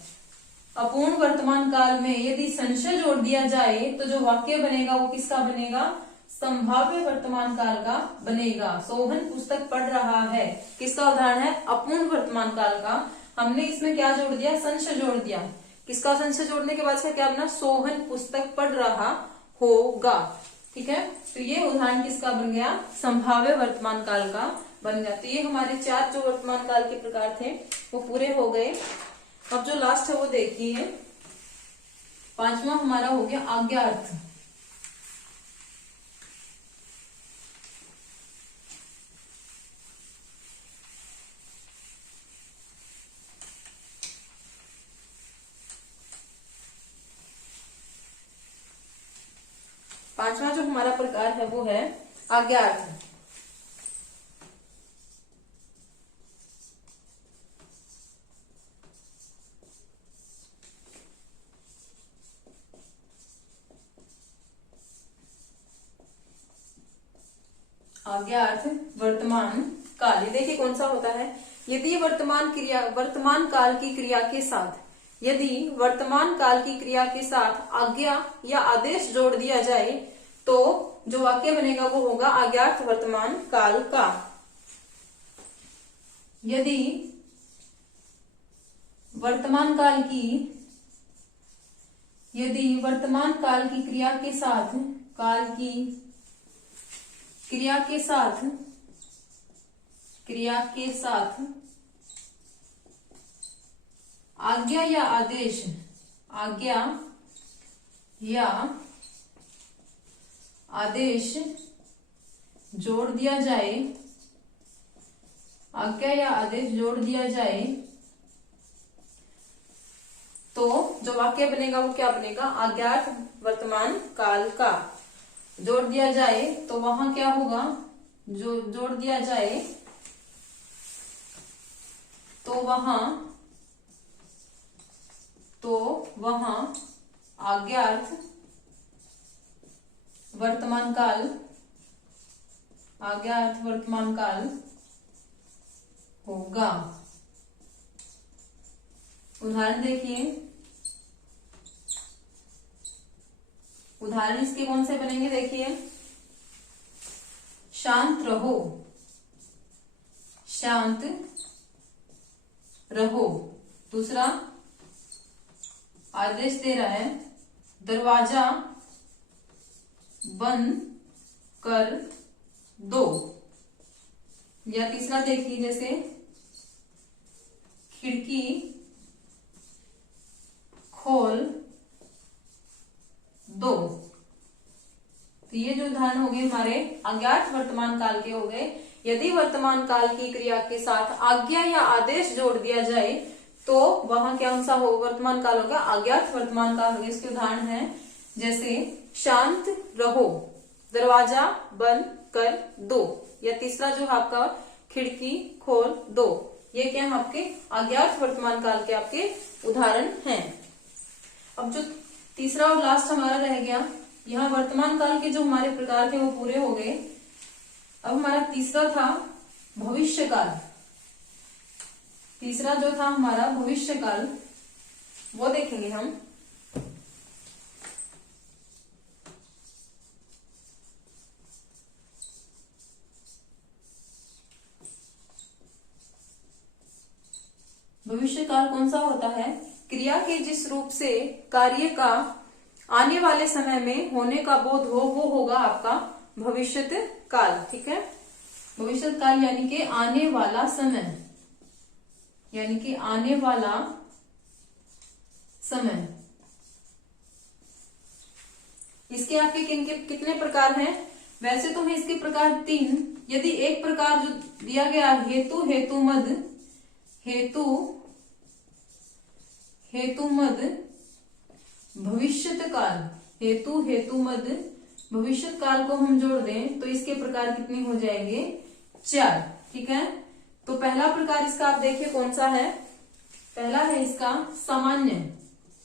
अपूर्ण वर्तमान काल में यदि संशय जोड़ दिया जाए तो जो वाक्य बनेगा वो किसका बनेगा? संभाव्य वर्तमान काल का बनेगा। सोहन पुस्तक पढ़ रहा है किसका उदाहरण है? अपूर्ण वर्तमान काल का। हमने इसमें क्या जोड़ दिया? संशय जोड़ दिया। किसका संशय जोड़ने के बाद इसका क्या बना? सोहन पुस्तक पढ़ रहा होगा। ठीक है, तो ये उदाहरण किसका बन गया? संभाव्य वर्तमान काल का बन गया। तो ये हमारे 4 जो वर्तमान काल के प्रकार थे वो पूरे हो गए। अब जो लास्ट है वो देखिए, 5वां हमारा हो गया आज्ञार्थ। पांचवा जो हमारा प्रकार है वो है आज्ञार्थ। आज्ञार्थ वर्तमान काल। ये देखिए कौन सा होता है? यदि वर्तमान काल की क्रिया के साथ आज्ञा या आदेश जोड़ दिया जाए तो जो वाक्य बनेगा वो होगा आज्ञार्थ वर्तमान काल का। यदि वर्तमान काल की क्रिया के साथ आज्ञा या आदेश जोड़ दिया जाए, तो जो वाक्य बनेगा वो क्या बनेगा? आज्ञार्थ वर्तमान काल का। जोड़ दिया जाए तो वहां क्या होगा? जो जोड़ दिया जाए तो वहां आज्ञार्थ वर्तमान काल होगा। उदाहरण देखिए, उदाहरण इसके कौन से बनेंगे? देखिए, शांत रहो। दूसरा, आदेश दे रहा है दरवाजा बंद कर 2। या तीसरा देखिए, जैसे खिड़की खोल 2। तो ये जो उदाहरण हो गए हमारे अज्ञात वर्तमान काल के हो गए। यदि वर्तमान काल की क्रिया के साथ आज्ञा या आदेश जोड़ दिया जाए तो वहां क्या सा हो, वर्तमान काल होगा, अज्ञात वर्तमान काल होगा। इसके उदाहरण है जैसे शांत रहो, दरवाजा बंद कर दो। या तीसरा जो आपका खिड़की खोल 2, ये क्या है आपके अज्ञात वर्तमान काल के आपके उदाहरण हैं। अब जो तीसरा और लास्ट हमारा रह गया, यहाँ वर्तमान काल के जो हमारे प्रकार थे वो पूरे हो गए। अब हमारा तीसरा था भविष्य काल। तीसरा जो था हमारा भविष्य काल, वो देखेंगे हम। भविष्य काल कौन सा होता है? क्रिया के जिस रूप से कार्य का आने वाले समय में होने का बोध हो, वो होगा आपका भविष्यत काल। ठीक है, भविष्यत काल यानी कि आने वाला समय, यानी कि आने वाला समय। इसके आपके कितने प्रकार हैं? वैसे तो है इसके प्रकार 3। यदि एक प्रकार जो दिया गया हेतु हेतुमद, हेतुमद भविष्यत काल, हेतु हेतुमद भविष्यत काल को हम जोड़ दें तो इसके प्रकार कितने हो जाएंगे? 4। ठीक है, तो पहला प्रकार इसका आप देखिए कौन सा है। पहला है इसका सामान्य,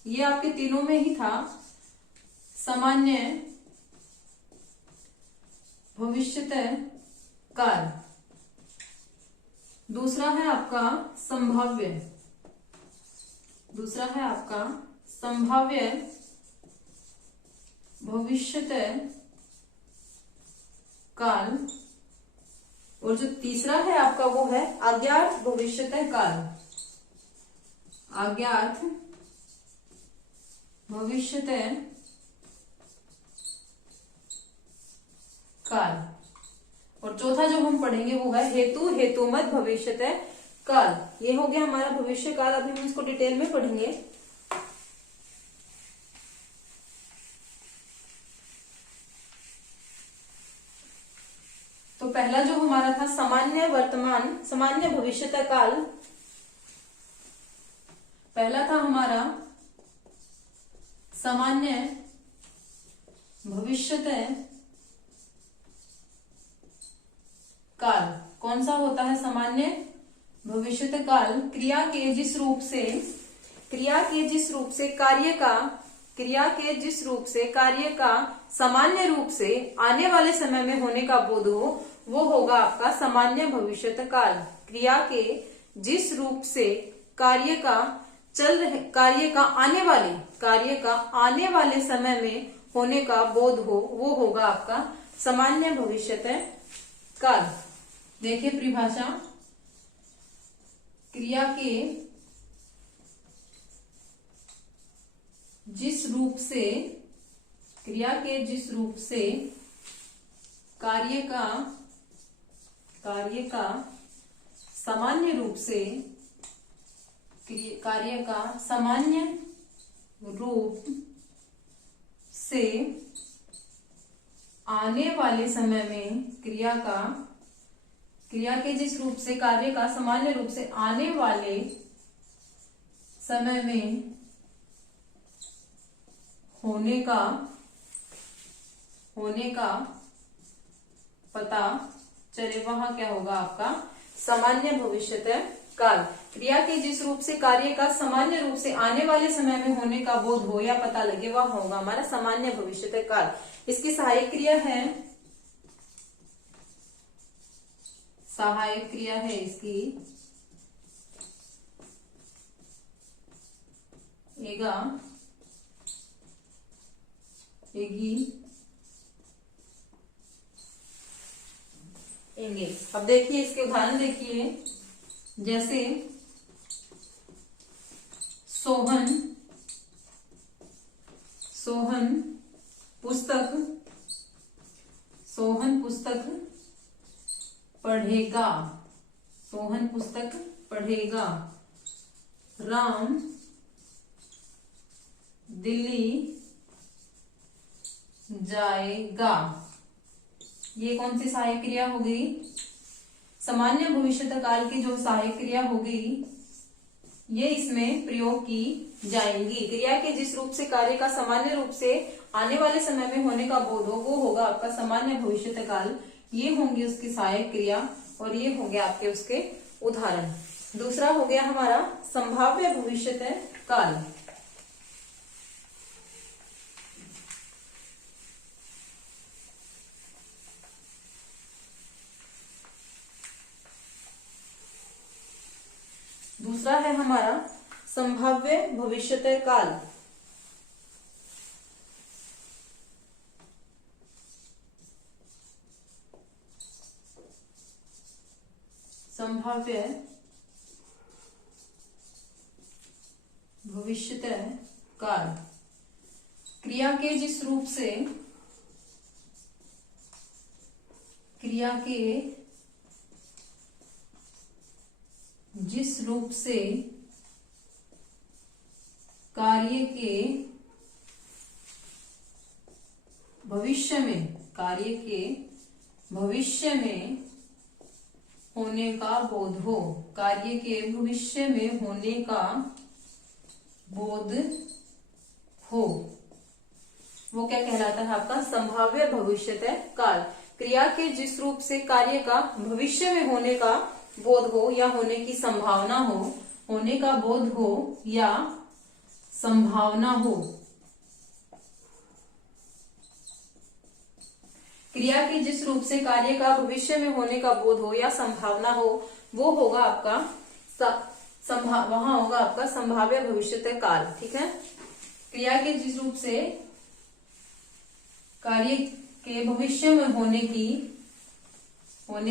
ये आपके तीनों में ही था, सामान्य भविष्यत काल। दूसरा है आपका संभाव्य, दूसरा है आपका संभाव्य भविष्यत काल। और जो तीसरा है आपका वो है अज्ञात भविष्यत काल, अज्ञात भविष्यत काल। और चौथा जो हम पढ़ेंगे वो है हेतु हेतुमत भविष्यत काल। ये हो गया हमारा भविष्य काल। अभी हम इसको डिटेल में पढ़ेंगे। तो पहला जो हमारा था सामान्य वर्तमान, सामान्य भविष्यत काल। पहला था हमारा सामान्य भविष्यत काल। कौन सा होता है सामान्य भविष्यत काल? क्रिया के जिस रूप से कार्य का सामान्य रूप से आने वाले समय में होने का बोध हो, वो होगा आपका सामान्य भविष्यत काल। क्रिया के जिस रूप से कार्य का आने वाले समय में होने का बोध हो, वो होगा आपका सामान्य भविष्यत काल। देखिए परिभाषा, क्रिया के जिस रूप से कार्य का सामान्य रूप से आने वाले समय में क्रिया के जिस रूप से कार्य का सामान्य रूप से आने वाले समय में होने का पता चले, वहां क्या होगा आपका सामान्य भविष्यत काल। क्रिया के जिस रूप से कार्य का सामान्य रूप से आने वाले समय में होने का बोध हो या पता लगे, वह होगा हमारा सामान्य भविष्यत काल। इसकी सहायक क्रिया है इसकी एगा, एगी, एंगे। अब देखिए इसके उदाहरण देखिए, जैसे सोहन पुस्तक पढ़ेगा, सोहन पुस्तक पढ़ेगा। राम दिल्ली जाएगा। ये कौन सी सहायक क्रिया हो गई? सामान्य भविष्यत काल की जो सहायक क्रिया हो गई ये इसमें प्रयोग की जाएंगी। क्रिया के जिस रूप से कार्य का सामान्य रूप से आने वाले समय में होने का बोध हो वो होगा आपका सामान्य भविष्यत काल। ये होंगी उसकी सहायक क्रिया और ये होंगे आपके उसके उदाहरण। दूसरा हो गया हमारा संभाव्य भविष्यत काल। दूसरा है हमारा संभाव्य भविष्यत काल। संभाव्य भविष्यत काल क्रिया के जिस रूप से कार्य के भविष्य में होने का बोध हो, कार्य के भविष्य में होने का बोध हो, वो क्या कहलाता है आपका संभाव्य भविष्यत काल। क्रिया के जिस रूप से कार्य का भविष्य में होने का बोध हो या होने की संभावना हो, होने का बोध हो या संभावना हो। क्रिया के जिस रूप से कार्य का भविष्य में होने का बोध हो या संभावना हो वो होगा आपका वहां होगा आपका संभाव्य भविष्यत काल। ठीक है, क्रिया के जिस रूप से कार्य के भविष्य में होने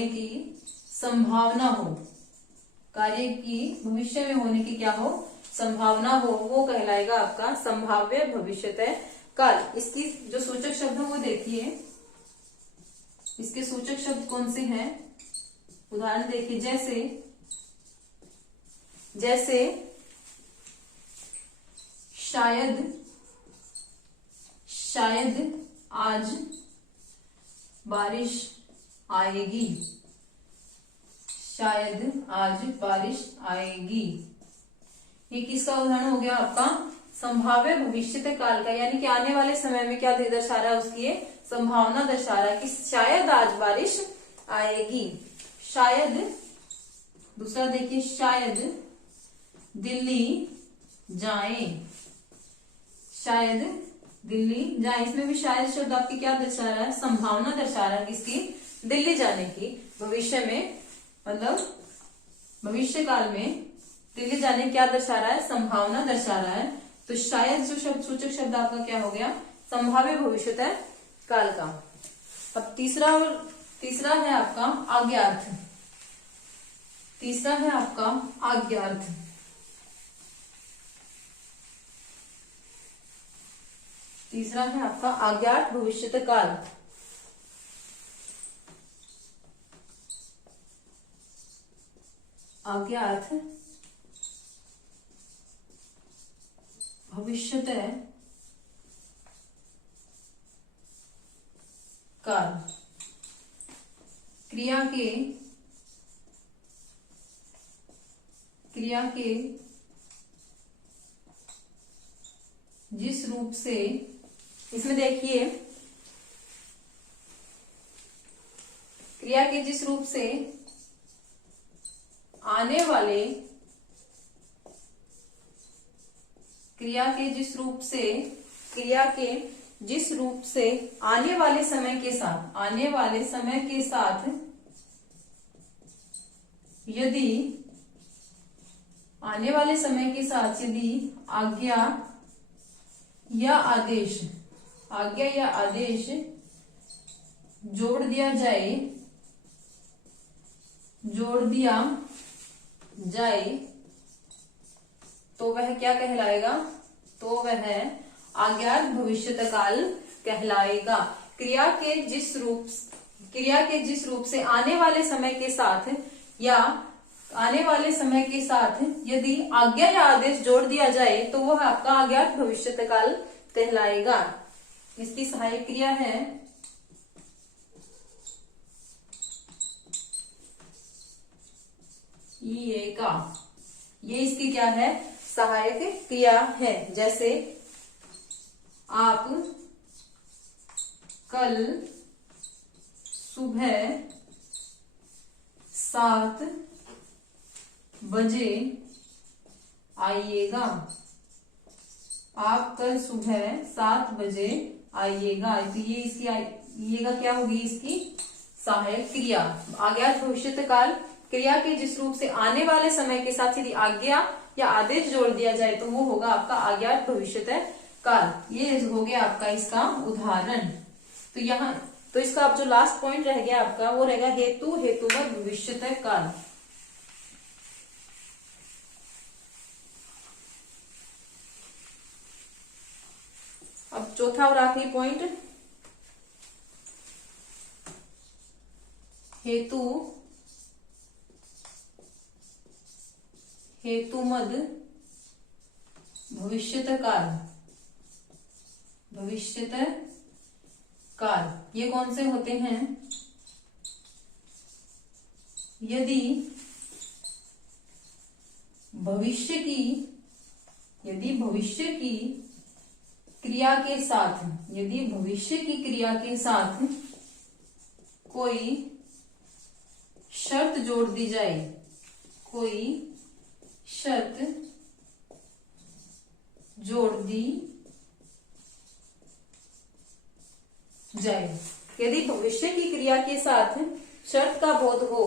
की संभावना हो, कार्य की भविष्य में होने की क्या हो संभावना हो, वो कहलाएगा आपका संभाव्य भविष्यत काल। इसकी जो सूचक शब्द है वो देखिए, इसके सूचक शब्द कौन से हैं? उदाहरण देखिए, जैसे शायद आज बारिश आएगी, शायद आज बारिश आएगी। ये किसका उदाहरण हो गया आपका संभाव्य भविष्यत काल का, यानी कि आने वाले समय में क्या दर्शा रहा है उसकी ये संभावना दर्शा रहा है कि शायद आज बारिश आएगी। शायद, दूसरा देखिए शायद दिल्ली जाएं, शायद दिल्ली जाएं। इसमें भी शायद शब्द आपकी क्या दर्शा रहा है संभावना दर्शा रहा है किसकी दिल्ली जाने की। भविष्य में मतलब भविष्य काल में दिल्ली जाने क्या दर्शा रहा है संभावना दर्शा रहा है। तो शायद जो शब्द सूचक शब्द आपका क्या हो गया संभाव्य भविष्यत काल का। अब तीसरा है आपका आज्ञार्थ। तीसरा है आपका आज्ञार्थ। तीसरा है आपका आज्ञार्थ भविष्यत काल। आज्ञार्थ भविष्यत काल क्रिया के जिस रूप से, इसमें देखिए क्रिया के जिस रूप से आने वाले, क्रिया के जिस रूप से आने वाले समय के साथ यदि आज्ञा या आदेश जोड़ दिया जाए तो वह क्या कहलाएगा? तो वह आज्ञार्थ भविष्यत काल कहलाएगा। क्रिया के जिस रूप क्रिया के जिस रूप से आने वाले समय के साथ या आने वाले समय के साथ यदि आज्ञा या आदेश जोड़ दिया जाए तो वह आपका अज्ञात भविष्यत काल कहलाएगा। इसकी सहायक क्रिया है का, ये इसकी क्या है, सहायक क्रिया है। जैसे आप कल सुबह 7 बजे आइएगा। आप कल सुबह 7 बजे आइएगा। तो ये इसकी ये का क्या होगी, इसकी सहायक क्रिया। अज्ञात भविष्यत काल क्रिया के जिस रूप से आने वाले समय के साथ यदि आज्ञा या आदेश जोड़ दिया जाए तो वो होगा आपका अज्ञात भविष्यत काल। ये हो गया आपका इसका उदाहरण। तो यहाँ तो इसका अब जो लास्ट पॉइंट रह गया आपका वो रहेगा हेतु हेतुमत भविष्यत काल। अब चौथा और आखिरी पॉइंट, हेतु हेतुमद भविष्यत काल। भविष्यत काल ये कौन से होते हैं, यदि भविष्य की क्रिया के साथ, यदि भविष्य की क्रिया के साथ कोई शर्त जोड़ दी जाए, कोई शर्त जोड़ दी जाए। यदि भविष्य की क्रिया के साथ शर्त का बोध हो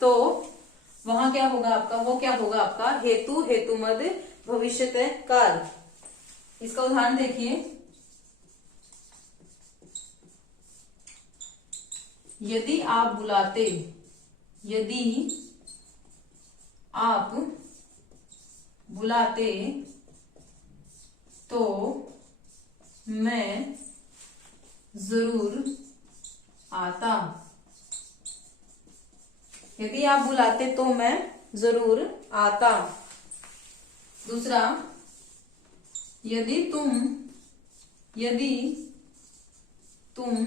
तो वहां क्या होगा आपका, वो क्या होगा आपका हेतु हेतुमद भविष्यत काल। इसका उदाहरण देखिए, यदि आप बुलाते, यदि आप बुलाते तो मैं जरूर आता। यदि आप बुलाते तो मैं जरूर आता। दूसरा, यदि तुम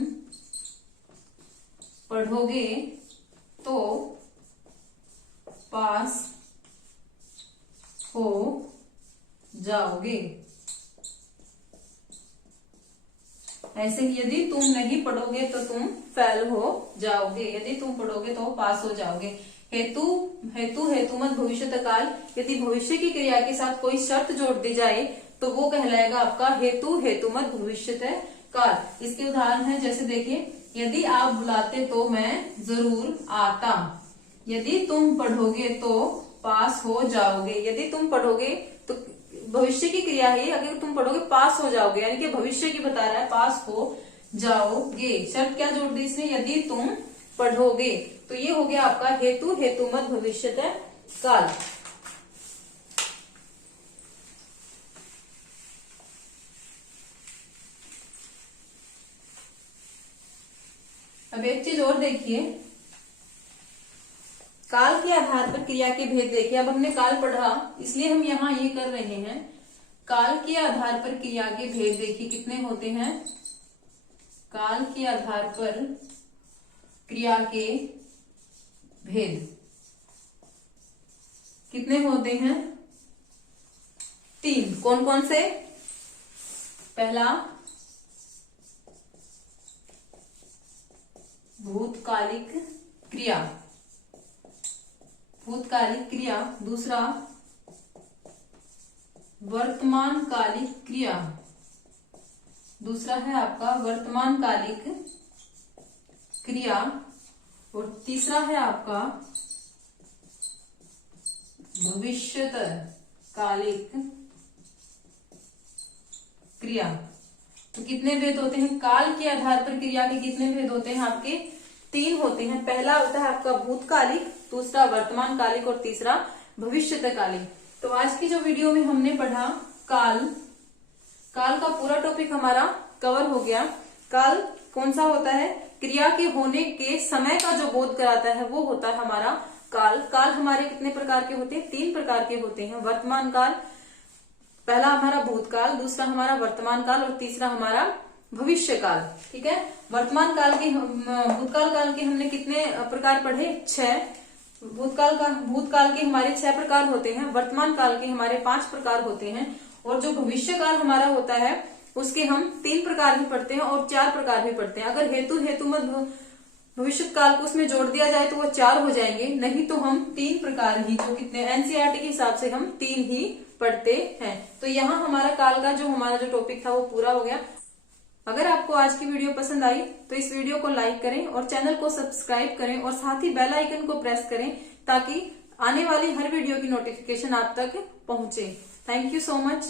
पढ़ोगे तो पास हो जाओगे। ऐसे ही यदि तुम नहीं पढ़ोगे तो तुम फेल हो जाओगे, यदि तुम पढ़ोगे तो पास हो जाओगे। हेतु हेतुमत भविष्यत काल, यदि भविष्य की क्रिया के साथ कोई शर्त जोड़ दी जाए तो वो कहलाएगा आपका हेतु हेतुमत भविष्यत काल। इसके उदाहरण है, जैसे देखिए, यदि आप बुलाते तो मैं जरूर आता। यदि तुम पढ़ोगे तो पास हो जाओगे। यदि तुम पढ़ोगे तो भविष्य की क्रिया है, अगर तुम पढ़ोगे पास हो जाओगे, यानी कि भविष्य की बता रहा है, पास हो जाओगे। शर्त क्या जोड़ दी इसने, यदि तुम पढ़ोगे। तो ये हो गया आपका हेतु हेतुमत भविष्यत काल। अब एक चीज और देखिए, काल के आधार पर क्रिया के भेद देखिए। अब हमने काल पढ़ा इसलिए हम यहाँ ये कर रहे हैं। काल के आधार पर क्रिया के भेद देखिए कितने होते हैं। काल के आधार पर क्रिया के भेद कितने होते हैं, 3। कौन कौन से, पहला भूतकालिक क्रिया, भूतकालिक क्रिया। दूसरा वर्तमान कालिक क्रिया, दूसरा है आपका वर्तमान कालिक क्रिया। और तीसरा है आपका भविष्यत कालिक क्रिया। तो कितने भेद होते हैं काल के आधार पर क्रिया के, कितने भेद होते हैं आपके, 3 होते हैं। पहला होता है आपका भूतकालिक, दूसरा वर्तमान कालिक और तीसरा भविष्यत कालिक। तो आज की जो वीडियो में हमने पढ़ा काल का पूरा टॉपिक हमारा कवर हो गया। काल कौन सा होता है, क्रिया के होने के समय का जो बोध कराता है वो होता है हमारा काल। काल हमारे कितने प्रकार के होते हैं? 3 प्रकार के होते हैं। वर्तमान काल, पहला हमारा भूतकाल, दूसरा हमारा वर्तमान काल और तीसरा हमारा भविष्य काल। ठीक है, वर्तमान काल के भूतकाल काल के हमने कितने प्रकार पढ़े? 6। भूतकाल के हमारे 6 प्रकार होते हैं, वर्तमान काल के हमारे 5 प्रकार होते हैं और जो भविष्य काल हमारा होता है उसके हम 3 प्रकार भी पढ़ते हैं और 4 प्रकार भी पढ़ते हैं। अगर हेतु मत भविष्य काल को उसमें जोड़ दिया जाए तो वो 4 हो जाएंगे, नहीं तो हम 3 प्रकार ही, जो कितने एनसीईआरटी के हिसाब से हम 3 ही पढ़ते हैं। तो यहाँ हमारा काल का जो हमारा जो टॉपिक था वो पूरा हो गया। अगर आपको आज की वीडियो पसंद आई तो इस वीडियो को लाइक करें और चैनल को सब्सक्राइब करें और साथ ही बेल आइकन को प्रेस करें ताकि आने वाली हर वीडियो की नोटिफिकेशन आप तक पहुंचे। Thank you so much.